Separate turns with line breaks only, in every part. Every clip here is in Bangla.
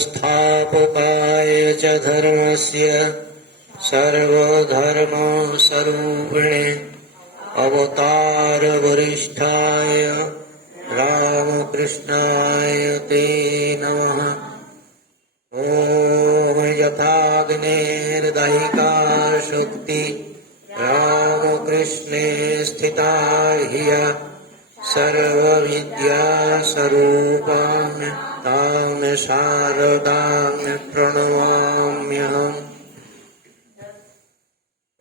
स्थापकाय च धर्मस्य सर्वधर्मस्वरूपिणे अवतारवरिष्ठाय रामकृष्णाय ते नमः। ॐ यथाग्नेर्दहिका शक्ति रामकृष्णे स्थिता ह्य सर्वविद्यास्वरूपां। शारदां प्रणमाम्यहम्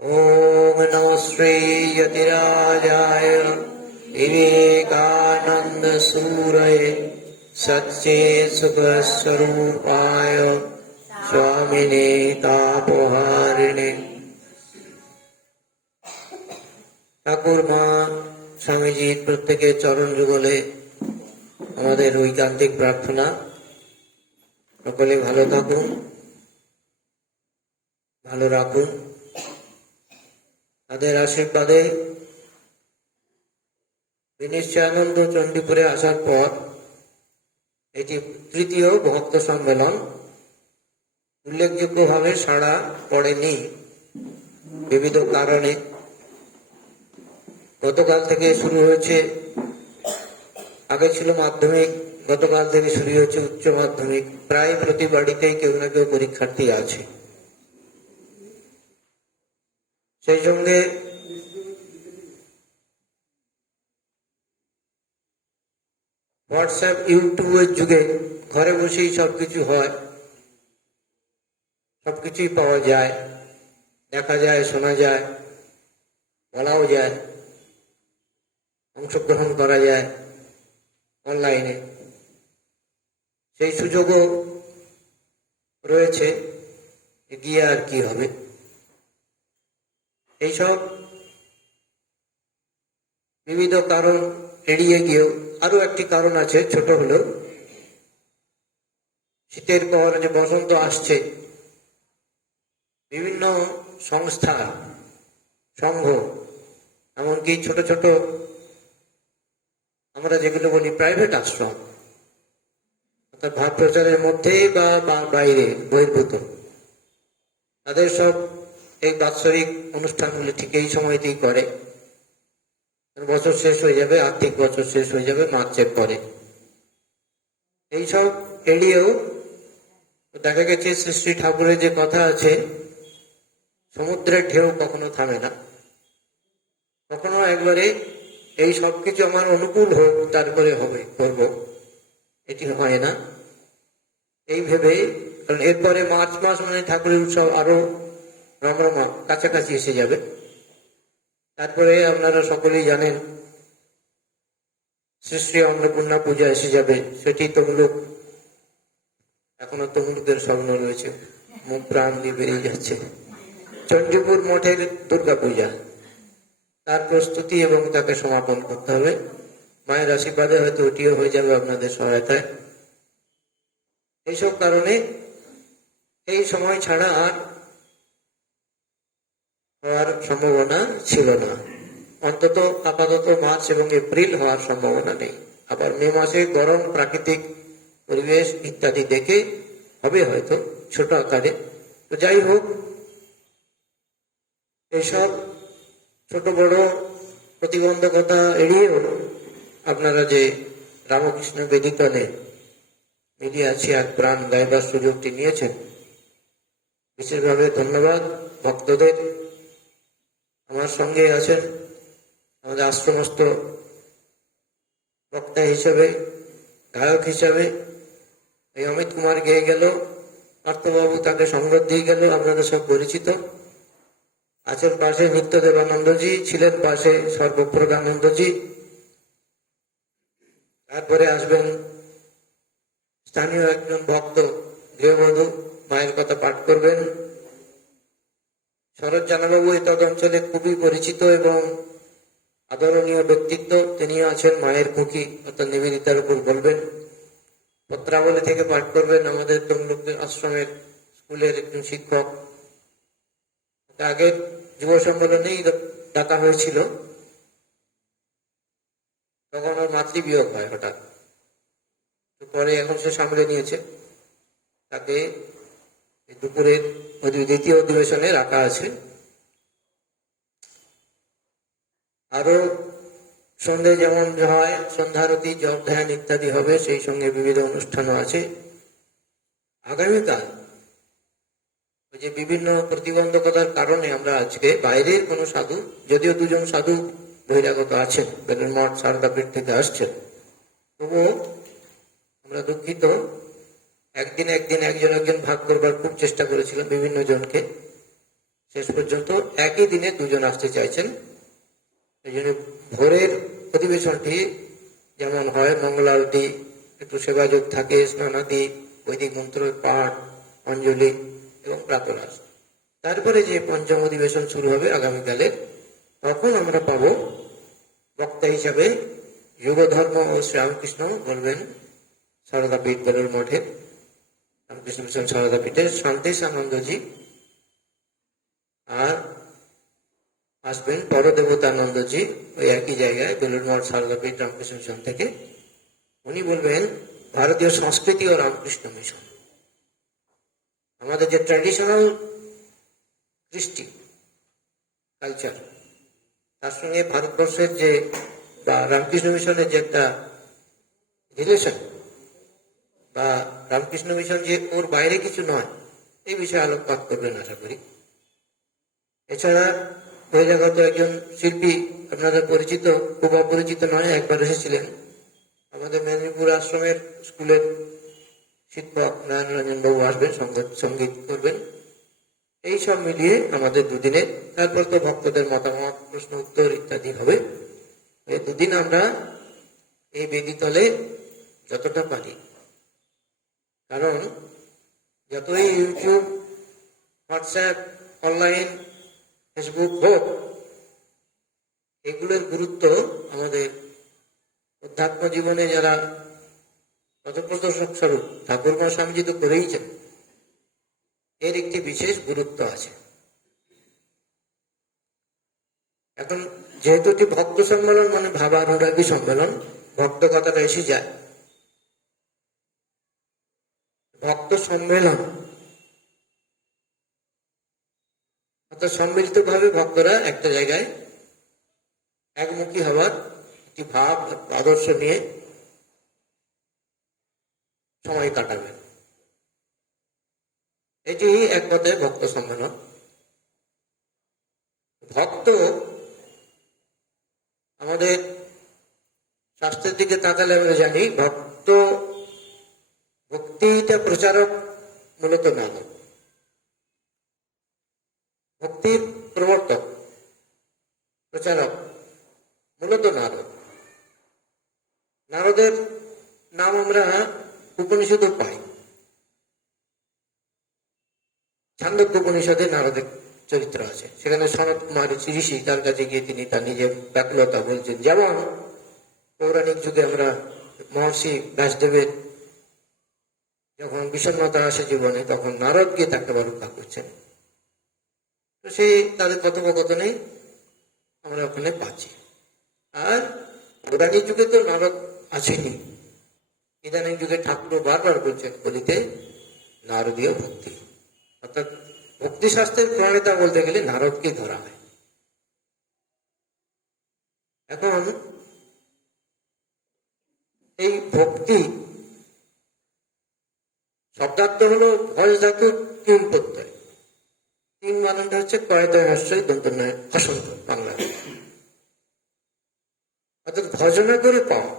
ॐ नमः श्रीयतिराजाय विवेकानन्दसूरये सच्चे सुखस्वरूपाय स्वामिने तापहारिणे ঠাকুর মা স্বামীজির প্রত্যেকের চরণ যুগলে আমাদের ঐকান্তিক প্রার্থনা সকলে ভালো থাকুন, ভালো রাখুন। তাদের আশীর্বাদে বিনিশ্চয়ানন্দ চণ্ডীপুরে আসার পর এটি তৃতীয় ভক্ত সম্মেলন। উল্লেখযোগ্যভাবে সাড়া পড়েনি বিবিধ কারণে। গতকাল থেকে শুরু হয়েছে, আগে ছিল মাধ্যমিক গতকাল থেকে শুরু হয়েছে উচ্চ মাধ্যমিক। প্রায় প্রতি বাড়িতেই কেউ না কেউ পরীক্ষার্থী আছে। সেই সঙ্গে হোয়াটসঅ্যাপ, ইউটিউবের যুগে ঘরে বসেই সবকিছু হয়। সবকিছুই পাওয়া যায়। দেখা যায়, শোনা যায়, বলাও যায়, অংশগ্রহণ করা যায় অনলাইনে। সেই সুযোগও রয়েছে গিয়ে আর কি হবে। এইসব বিবিধ কারণ এড়িয়ে গিয়েও আরও একটি কারণ আছে, ছোট হলেও। শীতের পর যে বসন্ত আসছে, বিভিন্ন সংস্থা, সংঘ, এমনকি ছোট ছোট, আমরা যেগুলো বলি প্রাইভেট আশ্রম ভাব প্রচারের মধ্যেই বা বাইরে বহির্ভূত। তাদের সব এই বাৎসরিক অনুষ্ঠানগুলি ঠিক এই সময়তেই করে। বছর শেষ হয়ে যাবে, আর্থিক বছর শেষ হয়ে যাবে, মার্চের পরে। এইসব এড়িয়েও দেখা গেছে শ্রী শ্রী ঠাকুরের যে কথা আছে, সমুদ্রের ঢেউ কখনো থামে না। কখনো একবারে এই সব কিছু আমার অনুকূল হোক, তারপরে হবে, করব। এটি হয় না। এই ভেবে, কারণ এরপরে মার্চ মাস মানে ঠাকুরের উৎসব আরও রমরমা কাছাকাছি এসে যাবে। তারপরে আপনারা সকলেই জানেন, শ্রী শ্রী অন্নপূর্ণা পূজা এসে যাবে। সেটি তমলুক, এখনও তমলুকের স্বপ্ন রয়েছে। মুখ প্রাণ দিয়ে বেরিয়ে যাচ্ছে। চন্দ্রপুর মঠের দুর্গা পূজা তার প্রস্তুতি এবং তাকে সমাপন করতে হবে। মায়ের আশীর্বাদে হয়তো ওটিও হয়ে যাবে আপনাদের সহায়তায়। এইসব কারণে এই সময় ছাড়া আর হওয়ার সম্ভাবনা ছিল না। অন্তত আপাতত মার্চ এবং এপ্রিল হওয়ার সম্ভাবনা নেই। আবার মে মাসে গরম, প্রাকৃতিক পরিবেশ ইত্যাদি দেখে হবে হয়তো ছোট আকারে। তো যাই হোক এইসব ছোট বড় প্রতিবন্ধকতা এড়িয়েও আপনারা যে রামকৃষ্ণ বেদিতলে মিডিয়া চেয়ার প্রাণ গাইবার সুযোগটি নিয়েছেন, বিশেষভাবে ধন্যবাদ। ভক্তদের আমার সঙ্গে আছেন আমাদের আশ্রমস্থ বক্তা হিসেবে, গায়ক হিসাবে। এই অমিত কুমার গেয়ে গেল, পার্থবাবু তাকে সংবাদ দিয়ে গেল আপনারা সব পরিচিত। আছেন পাশে নিত্য দেবানন্দজি ছিলেন, পাশে সর্বপ্রদানন্দজি তারপরে আসবেন স্থানীয় একজন ভক্ত গৃহবধূ মায়ের কথা পাঠ করবেন। শরৎ জানাবাবু এই তদ অঞ্চলে খুবই পরিচিত এবং আদরণীয় ব্যক্তিত্ব। তিনি আছেন মায়ের কুকি অর্থাৎ নিবেদিতার উপর বলবেন। পত্রাবলী থেকে পাঠ করবেন আমাদের তমলুক আশ্রমের স্কুলের একজন শিক্ষক। আগের যুব সম্মেলনেই ডাকা হয়েছিল। তখন ওর মাতৃবিয়োগ হয় হঠাৎ। তো পরে এখন সে সামলে নিয়েছে। তাকে দুপুরের দ্বিতীয় অধিবেশনে রাখা আছে। আরও সন্ধে যেমন হয়, সন্ধ্যারতি, জপ ধ্যান ইত্যাদি হবে, সেই সঙ্গে বিবিধ অনুষ্ঠানও আছে। আগামীকাল যে বিভিন্ন প্রতিবন্ধকতার কারণে আমরা আজকে বাইরের কোনো সাধু, যদিও দুজন সাধু বহিরাগত আছেন বেলুন মঠ সারদাপীঠ থেকে আসছেন। তবুও আমরা দুঃখিত। একদিন একদিন একজন একজন ভাগ করবার খুব চেষ্টা করেছিলাম বিভিন্ন জনকে। শেষ পর্যন্ত একই দিনে দুজন আসতে চাইছেন। এই জন্য ভোরের অধিবেশনটি যেমন হয় মঙ্গলারতি একটু সেবাযোগ থাকে, স্নানাদি, বৈদিক মন্ত্র, পাঠ, অঞ্জলি এবং প্রাতরাস তারপরে যে পঞ্চম অধিবেশন শুরু হবে আগামীকালে তখন আমরা পাব বক্তা হিসাবে যুগ ধর্ম ও শ্রীরামকৃষ্ণ বলবেন সারদা পীঠ বেলুর মঠের রামকৃষ্ণ মিশন সারদা পীঠের শান্তি আনন্দজি আর আসবেন পরদেবতানন্দজি ওই একই জায়গায় বেলুর মঠ সারদাপীঠ রামকৃষ্ণ মিশন থেকে। উনি বলবেন ভারতীয় সংস্কৃতি ও রামকৃষ্ণ মিশন। আমাদের যে ট্র্যাডিশনাল কৃষ্টি কালচার তার সঙ্গে ভারতবর্ষের যে, বা রামকৃষ্ণ মিশনের যে একটা রিলেশন বা রামকৃষ্ণ মিশন যে ওর বাইরে কিছু নয়, এই বিষয়ে আলোকপাত করবেন আশা করি। এছাড়া বহিরাগত একজন শিল্পী, আপনাদের পরিচিত, খুব অপরিচিত নয়, একবার এসেছিলেন। আমাদের মেদিনীপুর আশ্রমের স্কুলের শিক্ষক নারায়ণ রঞ্জন বাবু আসবেন সংগীত করবেন। এই সব মিলিয়ে আমাদের দুদিনে, তারপর তো ভক্তদের মতামত, প্রশ্ন, উত্তর ইত্যাদি হবে। এই দুদিন আমরা এই বেদিতলে যতটা পারি। কারণ যতই ইউটিউব হোয়াটসঅ্যাপ অনলাইন ফেসবুক হোক, এগুলোর গুরুত্ব আমাদের অধ্যাত্ম জীবনে যারা পথপ্রদর্শক স্বরূপ ঠাকুর স্বামীজি তো করেইছেন। এর একটি বিশেষ গুরুত্ব আছে। এখন যেহেতু ভক্ত সম্মেলন মানে ভাবানুরাগী সম্মেলন, ভক্ত কথাটা এসে যায়। ভক্ত সম্মেলন অর্থাৎ সম্মিলিত ভাবে ভক্তরা একটা জায়গায় একমুখী হওয়ার একটি ভাব আদর্শ নিয়ে সময় কাটাবেন। এটি এক কথায় ভক্ত সম্মেলন ভক্ত আমাদের স্বাস্থ্যের দিকে তাকালে আমরা জানি, ভক্ত ভক্তিটা প্রচারক মূলত নানক ভক্তির প্রবর্তক, প্রচারক মূলত নারদ। নারদের নাম আমরা উপনিষদে পাই। ছান্দক্য উপনিষদে নারদের চরিত্র আছে। সেখানে সনত কুমার ঋষি তার কাছে গিয়ে তিনি তার নিজের ব্যাকুলতা বলছেন যেমন পৌরাণিক যুগে আমরা মহর্ষি ব্যাসদেবের যখন বিষণ্ণতা আসে জীবনে, তখন নারদ গিয়ে তাকে রক্ষা করছেন। তো সেই তাদের কথোপকথনে আমরা ওখানে পাচ্ছি। আর পৌরাণিক যুগে তো নারদ আসেনি। ইদানিং যুগে ঠাকুর বারবার বলছেন বলিতে নারদীয় ভক্তি। অর্থাৎ ভক্তি শাস্ত্রের প্রণেতা বলতে গেলে নারদকে ধরা হয়। এখন এই ভক্তি শব্দার্থ হলো ভয় ধাতু, তিন প্রত্যয়। তিন মানটা হচ্ছে কয়দয় হস্যই দন্ত নয় অসন্ত, বাংলা। অর্থাৎ ভজনা করে পাওয়া।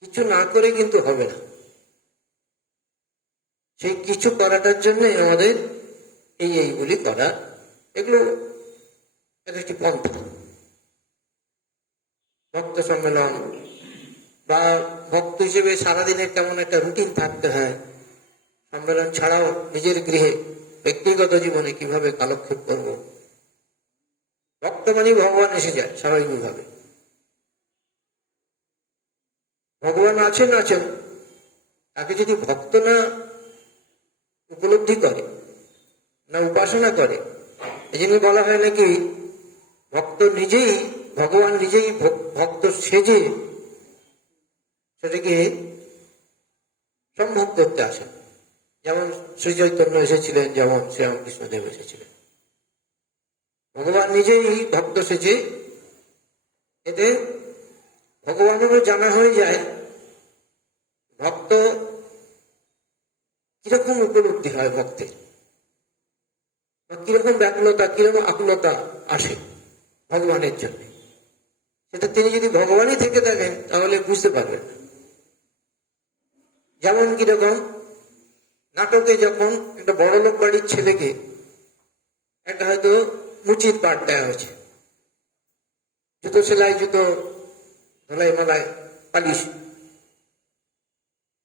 কিছু না করে কিন্তু হবে না। সেই কিছু করাটার জন্য আমাদের এই এইগুলি করা, এগুলো এক একটি পন্থা। ভক্ত সম্মেলন বা ভক্ত হিসেবে সারাদিনের কেমন একটা রুটিন থাকতে হয়, সম্মেলন ছাড়াও নিজের গৃহে ব্যক্তিগত জীবনে কীভাবে কালক্ষেপ করব। ভক্ত মানেই ভগবান এসে যায় স্বাভাবিকভাবে। ভগবান আছেন আছেন। তাকে যদি ভক্ত না উপলব্ধি করে না উপাসনা করে। এই জন্য বলা হয় নাকি, ভক্ত নিজেই, ভগবান নিজেই ভক্ত সেজে সেটাকে সম্ভব করতে আসেন। যেমন শ্রী চৈতন্য এসেছিলেন, যেমন শ্রীরামকৃষ্ণদেব এসেছিলেন। ভগবান নিজেই ভক্ত সেজে এতে ভগবানেরও জানা হয়ে যায়, ভক্ত কীরকম উপলব্ধি হয় ভক্তের কীরকম ব্যাকুলতা, কীরকম আকুলতা আসে ভগবানের জন্য? সেটা তিনি যদি ভগবানই থেকে থাকেন, তাহলে বুঝতে পারবেন। যেমন কীরকম, নাটকে যখন একটা বড় লোক বাড়ির ছেলেকে একটা হয়তো মুচির পাট দেওয়া হয়েছে, জুতো সেলাই, জুতো ধলাই মালায় পালিশ,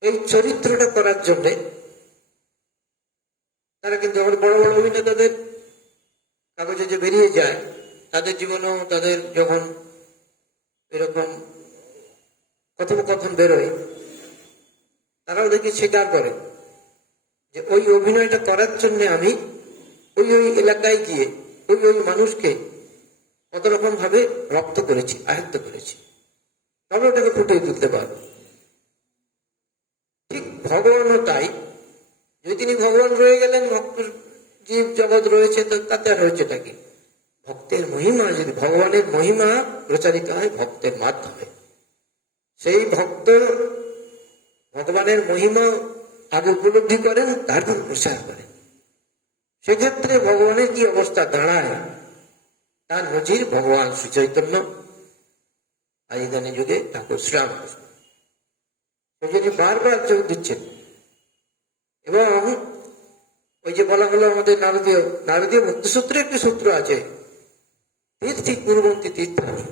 এই চরিত্রটা করার জন্যে তারা কিন্তু আমার বড় বড় অভিনেতাদের কাগজে যে বেরিয়ে যায়, তাদের জীবনেও তাদের যখন এরকম কথোপকথন বেরোয়, তারাও দেখি স্বীকার করে যে ওই অভিনয়টা করার জন্য আমি ওই ওই এলাকায় গিয়ে, ওই ওই মানুষকে কত রকম ভাবে রপ্ত করেছি আয়ত্ত করেছি। তবে ওটাকে ফুটিয়ে তুলতে পারব। ঠিক ভগবানও তাই। যদি তিনি ভগবান রয়ে গেলেন ভক্ত জীব জগৎ রয়েছে, তো তাতে আর হয়েছে কি? ভক্তের মহিমা, যদি ভগবানের মহিমা প্রচারিত হয়, ভক্তের মাধ্যমে। সেই ভক্ত ভগবানের মহিমা আগে উপলব্ধি করেন, তারপর প্রচার করেন। সেক্ষেত্রে ভগবানের কি অবস্থা দাঁড়ায়, তার নজির ভগবান শ্রী চৈতন্য আদিদানী যুগে ঠাকুর শ্রীরামকৃষ্ণ। জন্য বারবার চোখ দিচ্ছেন এবং ওই যে বলা হলো আমাদের নারদীয় নারদীয় মুক্তিসূত্রে একটি সূত্র আছে। তীর্থি পূর্বন্তী তীর্থানি।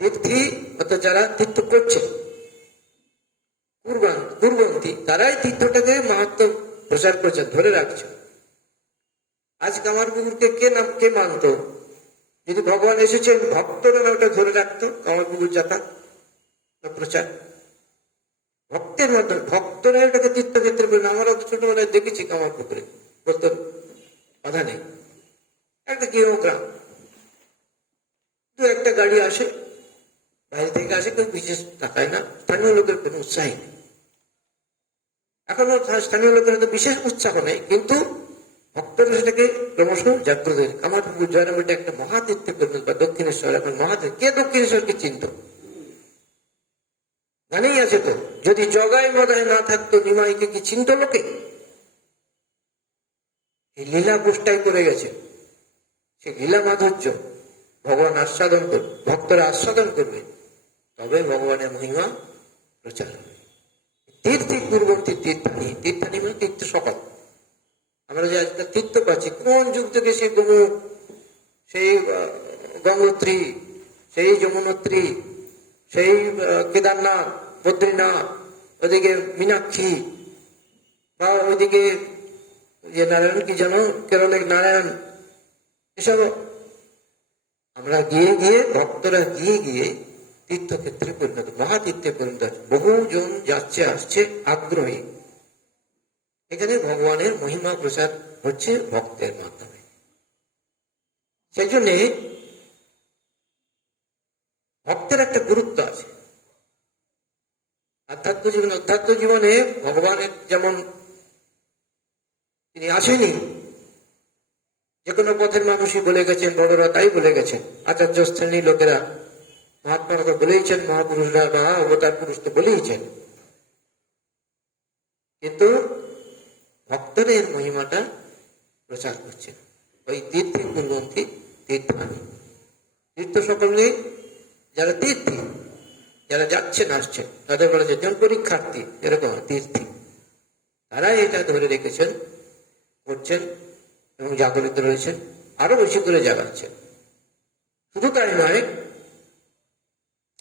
তীর্থি অর্থাৎ যারা তীর্থ করছে পূর্বান পূর্বন্তী তারাই তীর্থটাকে মাহাত্ম প্রচার করছে, ধরে রাখছে। আজ কামার পুকুরকে কে নাম কে মানত? যদি ভগবান এসেছেন, ভক্তরা ওটা ধরে রাখতো কামার পুকুর যাতা প্রচার। ভক্তের মাধ্যমে ভক্তরা এটাকে তীর্থক্ষেত্রে বলেন আমরা ছোটবেলায় দেখেছি কামার পুকুরে বলতো, বাধা নেই। একটা গৃহ গ্রাম দু একটা গাড়ি আসে, বাইরে থেকে আসে, কেউ বিশেষ তাকায় না, স্থানীয় লোকের কোনো উৎসাহী নেই। এখনও স্থানীয় লোকের তো বিশেষ উৎসাহ নেই, কিন্তু ভক্তরা সেটাকে ক্রমশ জাগ্রত আমার পুকুর এটা একটা মহাতীর্থে পরিণত বা দক্ষিণেশ্বর, এখন মহাতীর্থ কে দক্ষিণেশ্বরকে চিনত? জানেই আছে তো, যদি জগায় মদায় না থাকতো নিমাইকে কি চিনত লোকে? এই লীলা পুষ্টাই করে গেছে। সে লীলা মাধুর্য, ভগবান আস্বাদন করবে ভক্তরা আস্বাদন করবে। তবে ভগবানের মহিমা প্রচার হবে। তীর্থি পূর্ববর্তী তীর্থানি তীর্থানি মানে তীর্থ সকল। আমরা যে আজকাল তীর্থ পাচ্ছি, কোন যুগ থেকে সেই গঙ্গ সেই গঙ্গোত্রী, সেই যমুনোত্রী সেই কেদারনাথ, বদ্রীনাথ, ওদিকে মীনাক্ষী, বা ওইদিকে যে নারায়ণ, কি জানো কেরলের নারায়ণ, এসব। আমরা গিয়ে গিয়ে, ভক্তরা গিয়ে গিয়ে তীর্থক্ষেত্রে পরিণত, মহাতীর্থে পরিণত। বহুজন যাচ্ছে, আসছে আগ্রহী। এখানে ভগবানের মহিমা প্রসাদ হচ্ছে ভক্তের মাধ্যমে। সেই জন্যে ভক্তের একটা গুরুত্ব আছে। আধ্যাত্ম জীবন অধ্যাত্ম জীবনে ভগবানের যেমন তিনি আসেনি যে কোনো পথের মানুষই বলে গেছেন, বড়রা তাই বলে গেছেন। আচার্য শ্রেণি লোকেরা মহাত্মারা তো বলেইছেন, মহাপুরুষরা বা অবতার পুরুষ তো বলেইছেন। কিন্তু ভক্তদের মহিমাটা প্রচার করছেন। ওই তীর্থে পূর্বন্তী তীর্থানি তীর্থ সকলে যারা তীর্থী, যারা যাচ্ছেন আসছেন তাদের বলা যায় যেমন পরীক্ষার্থী, এরকম তীর্থী। তারা এটা ধরে রেখেছেন, করছেন এবং জাগরিত রয়েছেন, আরও বেশি করে জাগাচ্ছেন। শুধু তাই নয়,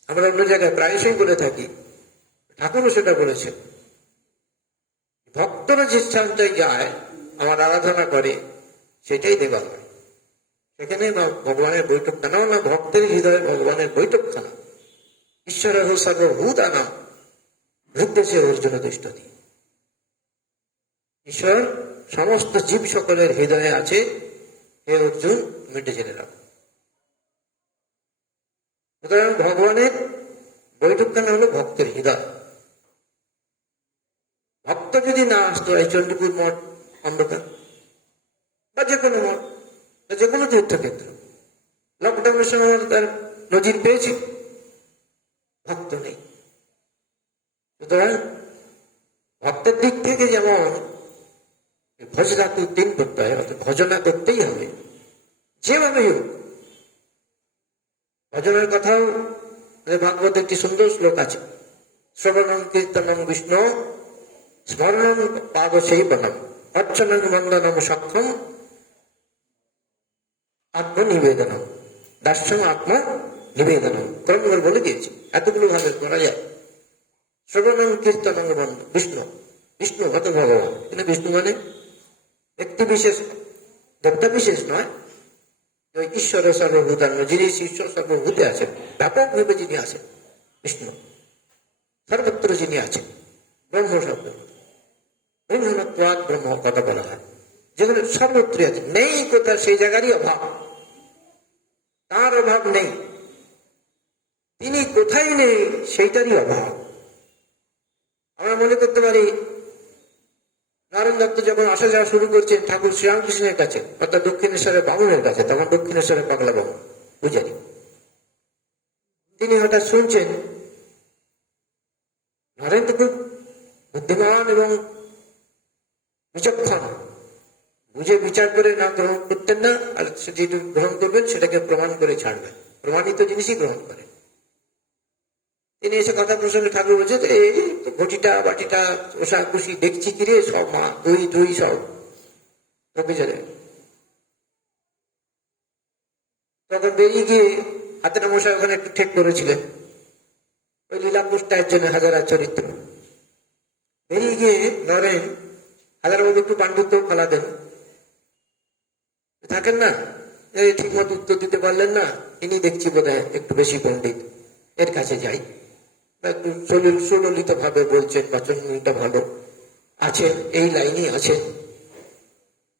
আমরা অন্য জায়গায় প্রায়শই বলে থাকি, ঠাকুরও সেটা বলেছেন, ভক্তরা যে স্থানটায় যায়, আমার আরাধনা করে, সেটাই দেওয়া হয়। সেখানে ভগবানের বৈঠকখানাও না ভক্তের হৃদয়ে ভগবানের বৈঠকখানা ঈশ্বর সর্বভূতানা হৃদ্দেশে অর্জুন দৃষ্টতি ঈশ্বর সমস্ত জীব সকলের হৃদয়ে আছে। হে অর্জুন, তুমি এটা জেনে রাখো। সুতরাং ভগবানের বৈঠকখানা হলো? ভক্তের হৃদয়। ভক্ত যদি না আসতো, এই চণ্ডীপুর মঠ অন্ধকার, বা যে কোনো মঠ যে কোনো তীর্থক্ষেত্র। লকডাউনের সময় তার নজির পেয়েছি। ভক্ত নেই। সুতরাং ভক্তের দিক থেকে যেমন ভজনাকে দিন করতে হয়, অর্থাৎ ভজনা করতেই হবে। যেভাবে হোক, ভজনের কথাও আমাদের ভাগবত একটি সুন্দর শ্লোক আছে। শ্রবণম কীর্তনম বিষ্ণু স্মরণম পাদ সেইবনম অর্চনম বন্দনম সক্ষম। আত্মনিবেদনম দার্শন আত্ম নিবেদনম কর্মগর বলে দিয়েছে। এতগুলো ভাবে করা যায়। সর্বনাম কীর্তনম বন্ধ। বিষ্ণু। বিষ্ণু হত ভগবান? এখানে বিষ্ণু মানে ব্যক্তি বিশেষ দেবতা বিশেষ নয়। ওই ঈশ্বর সর্বভূতান্ন, যিনি ঈশ্বর সর্বভূতে আছেন। ব্যাপকভাবে যিনি আছেন, বিষ্ণু। সর্বত্র যিনি আছেন ব্রহ্ম শব্দ ব্রহ্মণত্বাদ ব্রহ্ম কথা বলা হয়। যেখানে সর্বত্রই আছে। নেই কোথাও সেই জায়গারই অভাব। তার অভাব নেই। তিনি কোথায় নেই, সেইটারই অভাব। আমরা মনে করতে পারি, নারায়ণ দত্ত যখন আসা যাওয়া শুরু করছেন ঠাকুর শ্রীরামকৃষ্ণের কাছে, অর্থাৎ দক্ষিণেশ্বরের বামুনের কাছে, তখন দক্ষিণেশ্বরের পাগলা বামুন পূজারি। তিনি হঠাৎ শুনছেন, নারায়ণ খুব বুদ্ধিমান এবং বিচক্ষণ। বুঝে বিচার করে না গ্রহণ করতেন না, আর যেটু গ্রহণ করবেন সেটাকে প্রমাণ করে ছাড়বেন। প্রমাণিত জিনিসই গ্রহণ করেন। তিনি এসে কথা প্রসঙ্গে ঠাকুর বলছে এই ঘটিটা, বাটিটা ওষা খুশি দেখছি কিরে সব মা, দই দই সব। তোকে তখন বেরিয়ে গিয়ে হাতের মশাই ওখানে একটু ঠেক করেছিলেন। ওই লীলাপুষ্টা একজনের হাজারা চরিত্র। বেরিয়ে গিয়ে ধরেন হাজার একটু পাণ্ডিত্য ফেলা দেন থাকেন না? এই ঠিক মতো উত্তর দিতে পারলেন না? ইনি দেখছি বোধ একটু বেশি পণ্ডিত। এর কাছে যাই। সুললিত ভাবে বলছেন বাচনটা ভালো আছেন, এই লাইনই আছেন।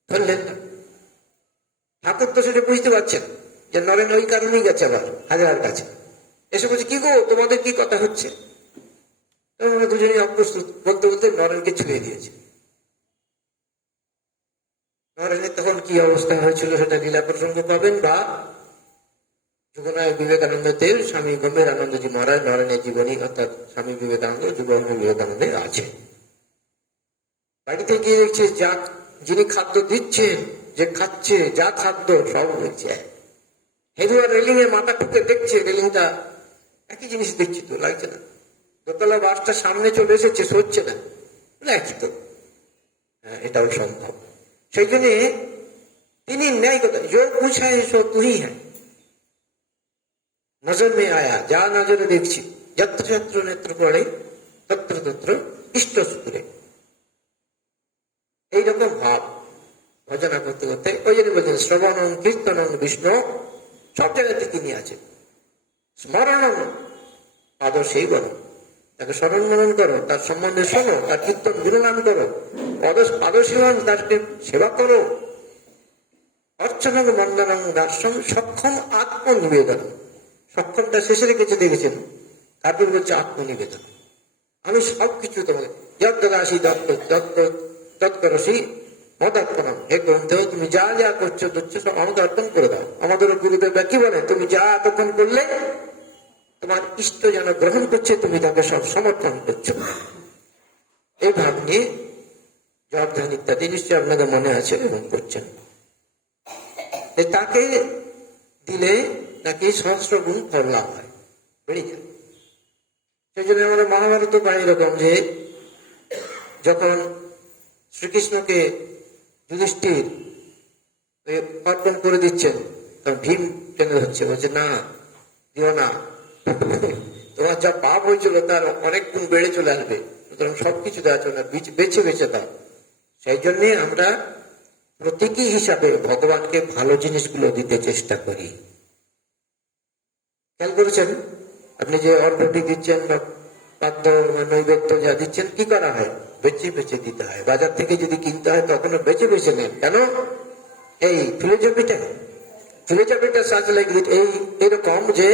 ধরলেন না। ঠাকুর তো সেটা বুঝতে পারছেন যে নরেন ওই কারণেই গেছে আবার, হাজার কাছে। এসে বলছে, কি গো, তোমাদের কি কথা হচ্ছে? দুজনেই অপ্রস্তুত। বলতে বলতে নরেনকে ছুঁয়ে দিয়েছে। নরেনের তখন কি অবস্থা হয়েছিল সেটা লীলা প্রসঙ্গ পাবেন বা যুগনায় বিবেকানন্দ দেব স্বামী গম্ভীর আনন্দজি মহারাজ নরেনের জীবনী, অর্থাৎ স্বামী বিবেকানন্দ যুগম বিবেকানন্দে আছে। বাড়িতে গিয়ে দেখছে যা যিনি খাদ্য দিচ্ছেন, যে খাচ্ছে, যা খাদ্য, সব হচ্ছে হেদুয়ার রেলিং এ মাথা ঠুকে দেখছে, রেলিংটা একই জিনিস দেখছি তো, লাগছে না। দোতলা বাসটা সামনে চলে এসেছে, সরছে না। একই তো। হ্যাঁ এটাও সম্ভব। সেই জন্য তিনি ন্যায় কথা जो पूछा है सो तू ही है নজর মে আয়া যা নজরে দেখছি যত্র যত্র নেত্র পড়ে তত্র তত্র ইষ্ট সুরে এইরকম ভাব ভজনা করতে করতে ওই জন্য বলছেন শ্রবণং কীর্তনং বিষ্ণু সব জায়গাতে তিনি আছেন স্মরণং পাদ সেই বলো তাকে স্মরণ মনন করো, তার সম্বন্ধে শোনো, তার কীর্তন গুণগান করো পদ পাদশীলন তাকে সেবা করো। অর্চনং বন্দনং দার্শন সক্ষম আত্মনিবেদন। সক্ষমটা শেষে রেখেছে দেখেছেন তারপর বলছে আত্মনিবেদন। আমি সবকিছু তোমাদের যদ্দাসী দত্ত দত্ত তৎকরসী হে গ্রন্থ তুমি যা যা করছ করছ সব আমাকে অর্পণ করে দাও। আমাদের গুরুদেব কি বলে তুমি যা এতক্ষণ করলে তোমার ইষ্ট যেন গ্রহণ করছে, তুমি তাকে সব সমর্থন করছ। এই ভাব নিয়ে জর্ধান ইত্যাদি নিশ্চয় আপনাদের মনে আছে এবং করছেন। তাকে দিলে নাকি সহস্র গুণ লাভ হয়। যায় সেই জন্য আমাদের মহাভারত পাই এরকম যে, যখন শ্রীকৃষ্ণকে যুধিষ্ঠির অর্পণ করে দিচ্ছেন, তখন ভীম টেনে হচ্ছে, বলছে, না, দিও না। তোমার যা পাপ হয়েছিল তার অনেক গুণ বেড়ে চলে আসবে। সুতরাং সবকিছু দেওয়া চলে বেছে বেছে দাও। সেই জন্যে আমরা প্রতীকী হিসাবে ভগবানকে ভালো জিনিসগুলো দিতে চেষ্টা করি। খেয়াল করেছেন? আপনি যে অর্ডারটি দিচ্ছেন বা বা নৈবেদ্য যা দিচ্ছেন, কি করা হয়? বেছে বেছে দিতে হয়। বাজার থেকে যদি কিনতে হয়, তখনও বেছে বেছে নেন। কেন? এই, ফিলোজফিটা। ফিলোজফিটা সাজ লাইক এই, এরকম যে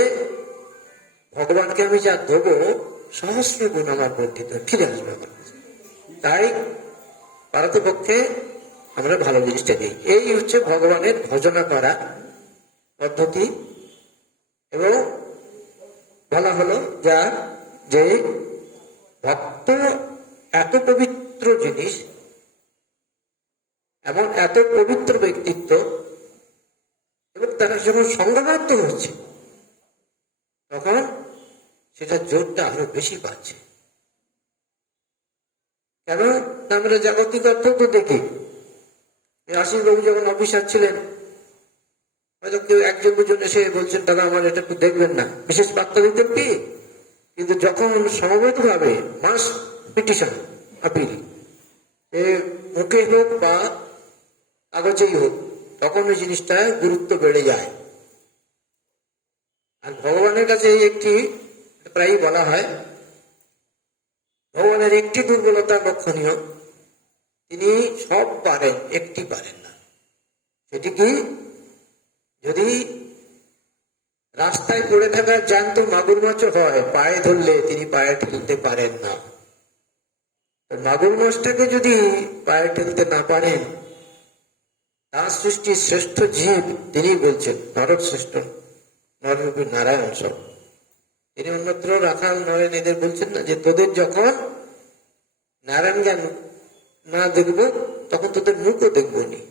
ভগবানকে আমি যা দেবো, সহস্র গুণ আমার বর্ধিত ফিরে আসবে। আমার তাই পারত পক্ষে আমরা ভালো জিনিসটা দিই এই হচ্ছে ভগবানের ভজনা করা পদ্ধতি। এবং বলা হলো যা, যে ভক্ত এত পবিত্র জিনিস এবং এত পবিত্র ব্যক্তিত্ব, এবং তারা যখন সংগ্রামান্ত হচ্ছে, তখন সেটা জোরটা আরও বেশি পাচ্ছে কেন? আমরা জাগতিক অর্থ তো দেখি এই আশিস যখন অফিসার ছিলেন, হয়তো কেউ একজন দুজন এসে বলছেন, দাদা, আমার এটা একটু দেখবেন না। বিশেষ বার্তা দিতেন কি? কিন্তু যখন সমবেত ভাবে মাস পিটিশন আপিল, এ মুখে হোক বা কাগজেই হোক, তখন ওই জিনিসটা গুরুত্ব বেড়ে যায়। আর ভগবানের কাছে এই একটি প্রায়ই বলা হয়, ভগবানের একটি দুর্বলতা লক্ষণীয়, তিনি সব পারেন, একটি পারেন না। সেটি কি যদি রাস্তায় পড়ে থাকা জ্যান্ত মাগুর মাছও হয়, পায়ে ধরলে তিনি পায়ে ঠেলতে পারেন না। মাগুর মাছটাকে যদি পায়ে ঠেলতে না পারেন, তার সৃষ্টির শ্রেষ্ঠ জীব তিনি বলছেন, নরক শ্রেষ্ঠ নররূপী নারায়ণ সব। তিনি অন্যত্র রাখাল নরেন এদের বলছেন না যে তোদের যখন নারায়ণ জ্ঞান না দেখব, তখন তোদের মুখও দেখব নি।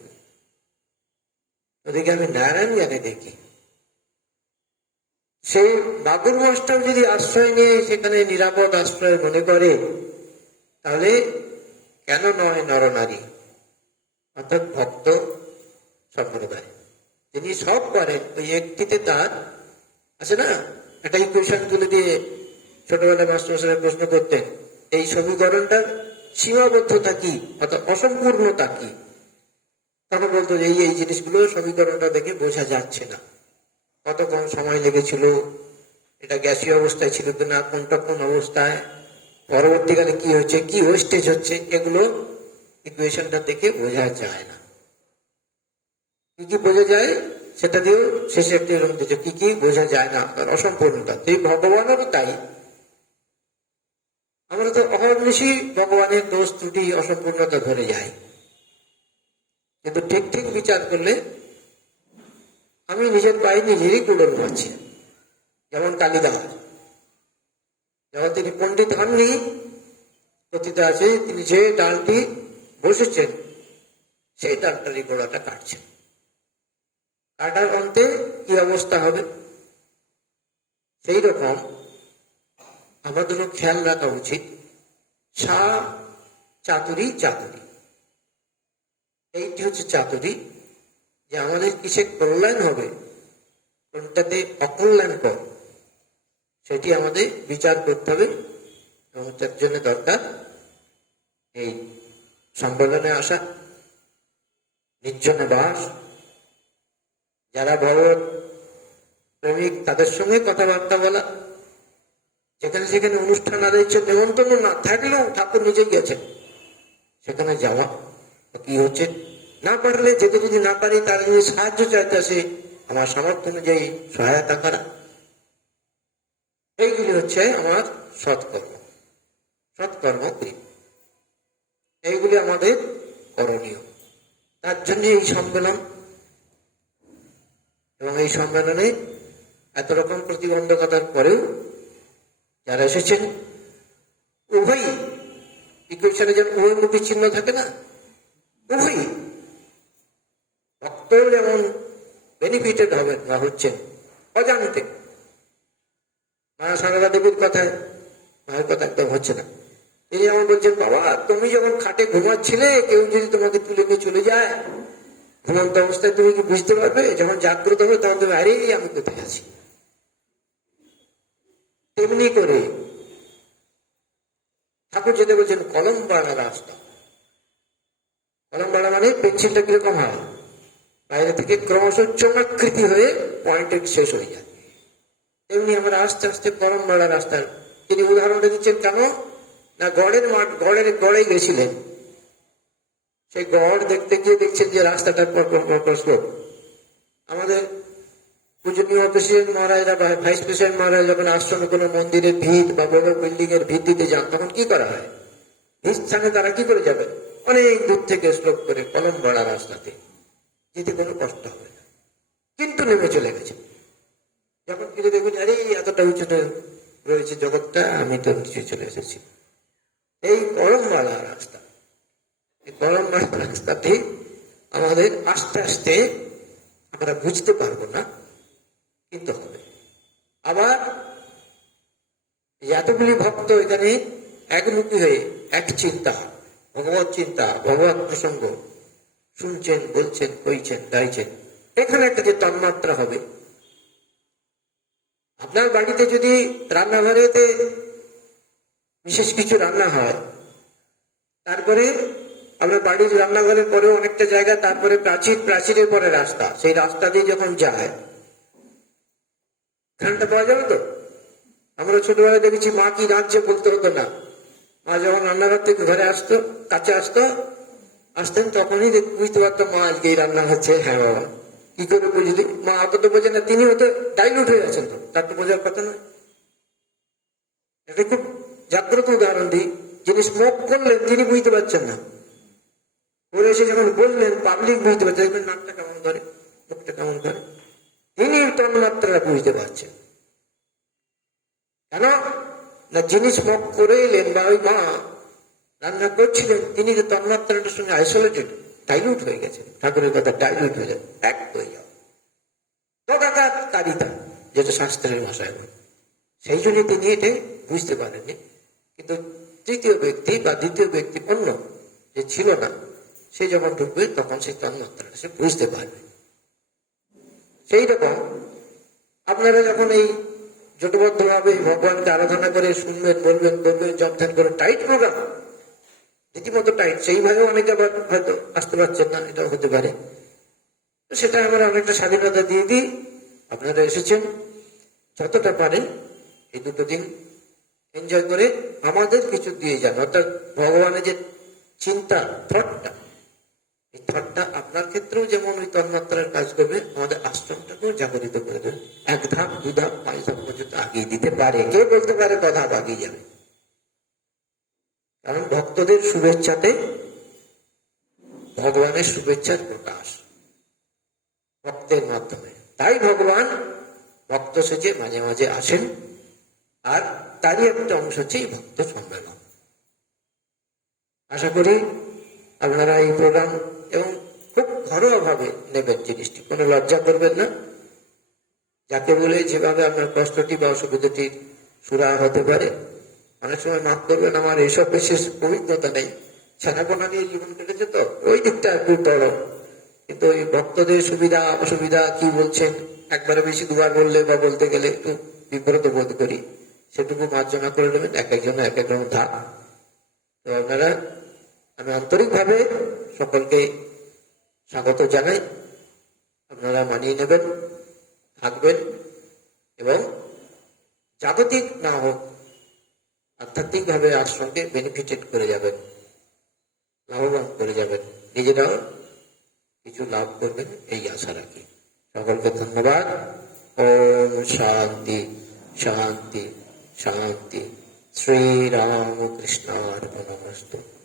ওদিকে আমি নারায়ণ জ্ঞানে দেখি। সেই বাগুর মাছটাও যদি আশ্রয় নিয়ে সেখানে নিরাপদ আশ্রয় মনে করে, তাহলে কেন নয় নরনারী? অর্থাৎ ভক্ত সম্প্রদায় তিনি সব করেন, ওই একটিতে তার আছে না? একটা ইকুয়েশন তুলে দিয়ে ছোটবেলায় মাস্টার প্রশ্ন করতেন, এই সমীকরণটার সীমাবদ্ধতা কি অর্থাৎ অসম্পূর্ণতা কি? তখন বলতো যে এই জিনিসগুলো সমীকরণটা দেখে বোঝা যাচ্ছে না। কত কম সময় লেগেছিল? এটা গ্যাসীয় অবস্থায় ছিল কিনা? কোনটা কোন অবস্থায়? পরবর্তীকালে কি হচ্ছে? কি ওয়েস্টেজ হচ্ছে? এগুলো ইকুয়েশনটা দেখে বোঝা যায় না। কি কি বোঝা যায়? সেটা দিয়েও শেষে একটি এরকম দিচ্ছে কি কি বোঝা যায় না আপনার, অসম্পূর্ণতা। তো এই ভগবানেরও তাই। আমরা তো অহর্নিশি ভগবানের দোষ, ত্রুটি, অসম্পূর্ণতা ধরে যাই। কিন্তু ঠিক ঠিক বিচার করলে আমি নিজের পায়ে নিজেরই কুড়ন পাচ্ছি যেমন কালিদাস। যেমন তিনি পণ্ডিত হননি কথিত আছে তিনি যে ডালটি বসেছেন, সেই ডালটারই গোড়াটা কাটছেন। কাটার অন্তে কি অবস্থা হবে? সেই রকম আমাদেরও খেয়াল রাখা উচিত। সা চাতুরি চাতুরি। এইটি হচ্ছে চাতুরি। যে আমাদের কিসে কল্যাণ হবে? কোনটাতে অকল্যাণ কর? সেটি আমাদের বিচার করতে হবে এবং তার জন্য দরকার এই সম্মেলনে আসা নির্জনে বাস যারা ভগবত প্রেমিক, তাদের সঙ্গে কথাবার্তা বলা, যেখানে সেখানে অনুষ্ঠান আর ইচ্ছে নেমন্তন্ন না থাকলেও ঠাকুর নিজে গেছেন সেখানে যাওয়া কি হচ্ছে? না পারলে যেতে যদি না পারি, তার যদি সাহায্য চাইতে আসে, আমার সামর্থ্য অনুযায়ী সহায়তা করা। এইগুলি হচ্ছে আমার সৎকর্ম সৎকর্ম করি এইগুলি আমাদের করণীয়। তার জন্য এই সম্মেলন এবং এই সম্মেলনে এত রকম প্রতিবন্ধকতার পরেও যারা এসেছেন, উভয়ই ইকুয়েশনে যেন উভয়মুখী চিহ্ন থাকে না, উভয়ই ভক্ত যেমন বেনিফিটেড হবেন বা হচ্ছেন, অজান্তে। মা সারদা দেবীর কথায়, মায়ের কথা একদম হচ্ছে না। তিনি যেমন বলছেন, বাবা, তুমি যখন খাটে ঘুমাচ্ছিলে, কেউ যদি তোমাকে তুলে নিয়ে চলে যায় ঘুমন্ত অবস্থায় তুমি কি বুঝতে পারবে? যখন জাগ্রত হবে, তখন তুমি, আরে, আমি কোথায় আছি? তেমনি করে ঠাকুর যেতে বলছেন কলম বাড়া রাস্তা। কলম বাড়া মানে পেন্সিলটা কীরকম হয়? বাইরে থেকে ক্রমশ চমাকৃতি হয়ে পয়েন্টে শেষ হয়ে যায়। তেমনি আমরা আস্তে আস্তে কলম বাড়া রাস্তার, তিনি উদাহরণটা দিচ্ছেন কেন? না, গড়ের মাঠ, গড়ের গড়ে গেছিলেন। সেই গড় দেখতে গিয়ে দেখছেন যে রাস্তাটা পর পর পর পর আমাদের পূজনীয় প্রেসিডেন্ট মহারাজরা বা ভাইস প্রেসিডেন্ট মহারাজ যখন আশ্রমে কোনো মন্দিরের ভিত বা বড় বিল্ডিং এর ভিত দিতে যান, তখন কি করা হয়? ভিত স্থানে তারা কি করে যাবে? অনেক দূর থেকে স্লোপ করে কলম বড়া রাস্তাতে। যেতে কোনো কষ্ট হবে না। কিন্তু নেমে চলে গেছে। যখন কিছু দেখুন, আরে, এতটা উঁচুতে রয়েছে জগৎটা, আমি তো নিচে চলে এসেছি। এই কলম কলমওয়ালা রাস্তা কলমওয়ালা রাস্তাতে আমাদের আস্তে আস্তে আমরা বুঝতে পারব না, কিন্তু হবে। আবার এতগুলি ভক্ত এখানে একমুখী হয়ে এক চিন্তা, ভগবত চিন্তা, ভগবত প্রসঙ্গ শুনছেন, বলছেন, কইছেন, গাইছেন। এখানে একটা যে তন্মাত্রা হবে। আপনার বাড়িতে যদি রান্নাঘরেতে বিশেষ কিছু রান্না হয়, তারপরে আপনার বাড়ির রান্নাঘরের পরেও অনেকটা জায়গা, তারপরে প্রাচীর, প্রাচীরের পরে রাস্তা। সেই রাস্তা দিয়ে যখন যায় এখানটা পাওয়া যাবে তো? আমরা ছোটবেলায় দেখেছি, মা কি রাঁধছে বলতে হতো না। মা যখন রান্নাঘর থেকে ঘরে আসতো, কাছে আসতো, আসতেন তখনই বুঝতে পারতো, মা আজকে রান্না হচ্ছে হ্যাঁ বাবা। কি করে বুঝলি? মা অত তো বোঝে না, তিনি হয়তো ডাইলুট হয়ে আছেন তো। তার তো বোঝার কথা নয়। এটা খুব জাগ্রত উদাহরণ দিই। যিনি স্মোক করলেন তিনি বুঝতে পারছেন না। করে এসে যখন বললেন পাবলিক বুঝতে পারছে দেখবেন নাকটা কেমন ধরে, মুখটা কেমন ধরে। তিনি তন্মাত্রা বুঝতে পারছেন। কেন? না, যিনি স্মোক করে এলেন, বা ওই মা রান্না করছিলেন, তিনি যে তন্মাত্রাটার সঙ্গে আইসোলেটেড ডাইলুট হয়ে গেছেন। ঠাকুরের কথা ডাইলুট হয়ে যাবে এক হয়ে যাবে তদাকার কারিতা যেটা শাস্ত্রের ভাষায় বলে। সেই জন্য তিনি এটা বুঝতে পারেননি। কিন্তু তৃতীয় ব্যক্তি বা দ্বিতীয় ব্যক্তি অন্য যে ছিল না সে যখন ঢুকবে, তখন সেই তন্মাত্রাটা সে বুঝতে পারবে। সেই রকম আপনারা যখন এই জোটবদ্ধভাবে ভগবানকে আরাধনা করে শুনবেন, বলবেন করবেন জপ ধ্যান করে টাইট প্রোগ্রাম, রীতিমতো টাইট সেইভাবে অনেকে আবার হয়তো আসতে পারছেন না, এটাও হতে পারে। সেটা আমরা অনেকটা স্বাধীনতা দিয়ে দিই। আপনারা এসেছেন, যতটা পারেন এই দুটো দিন এনজয় করে আমাদের কিছু দিয়ে যান। অর্থাৎ ভগবানের যে চিন্তা থটটা এই থটটা আপনার ক্ষেত্রেও যেমন ওই তন্মাত্রার কাজ করবে, আমাদের আশ্রমটাকেও জাগরিত করে দেবে। এক ধাপ, দু ধাপ, পাঁচ ধাপ পর্যন্ত আগিয়ে দিতে পারে। কে বলতে পারে ক ধাপ আগিয়ে যাবে। কারণ ভক্তদের শুভেচ্ছাতে ভগবানের শুভেচ্ছার প্রকাশ ভক্তের মাধ্যমে। তাই ভগবান ভক্ত সেজে মাঝে মাঝে আসেন, আর তারই একটা অংশ হচ্ছে এই ভক্ত সম্মেলন। আশা করি আপনারা এই প্রোগ্রাম এবং খুব ঘরোয়া ভাবে নেবেন জিনিসটি। কোনো লজ্জা করবেন না। যাকে বলে যেভাবে আপনার কষ্টটি বা অসুবিধাটি সুরা হতে পারে, অনেক সময় মাফ করবেন, আমার এইসব বিশেষ অভিজ্ঞতা নেই। ছানাপোনা নিয়ে জীবন কেটেছে তো, ওই দিকটা একটু বড়। কিন্তু ওই ভক্তদের সুবিধা, অসুবিধা কি বলছেন, একবারে বেশি দুবার বললে বা বলতে গেলে একটু বিব্রত বোধ করি। সেটুকু মার্জনা করে নেবেন, এক একজন এক এক রকম ধাপ তো আপনারা আমি আন্তরিকভাবে সকলকে স্বাগত জানাই। আপনারা মানিয়ে নেবেন, থাকবেন এবং জাগতিক না হোক, আধ্যাত্মিকভাবে আশ্রমকে বেনিফিটেড করে যাবেন, লাভবান করে যাবেন। নিজেরাও কিছু লাভ করবেন, এই আশা রাখি। সকলকে ধন্যবাদ। ওম শান্তি শান্তি শান্তি। শ্রীরামকৃষ্ণার্পণমস্তু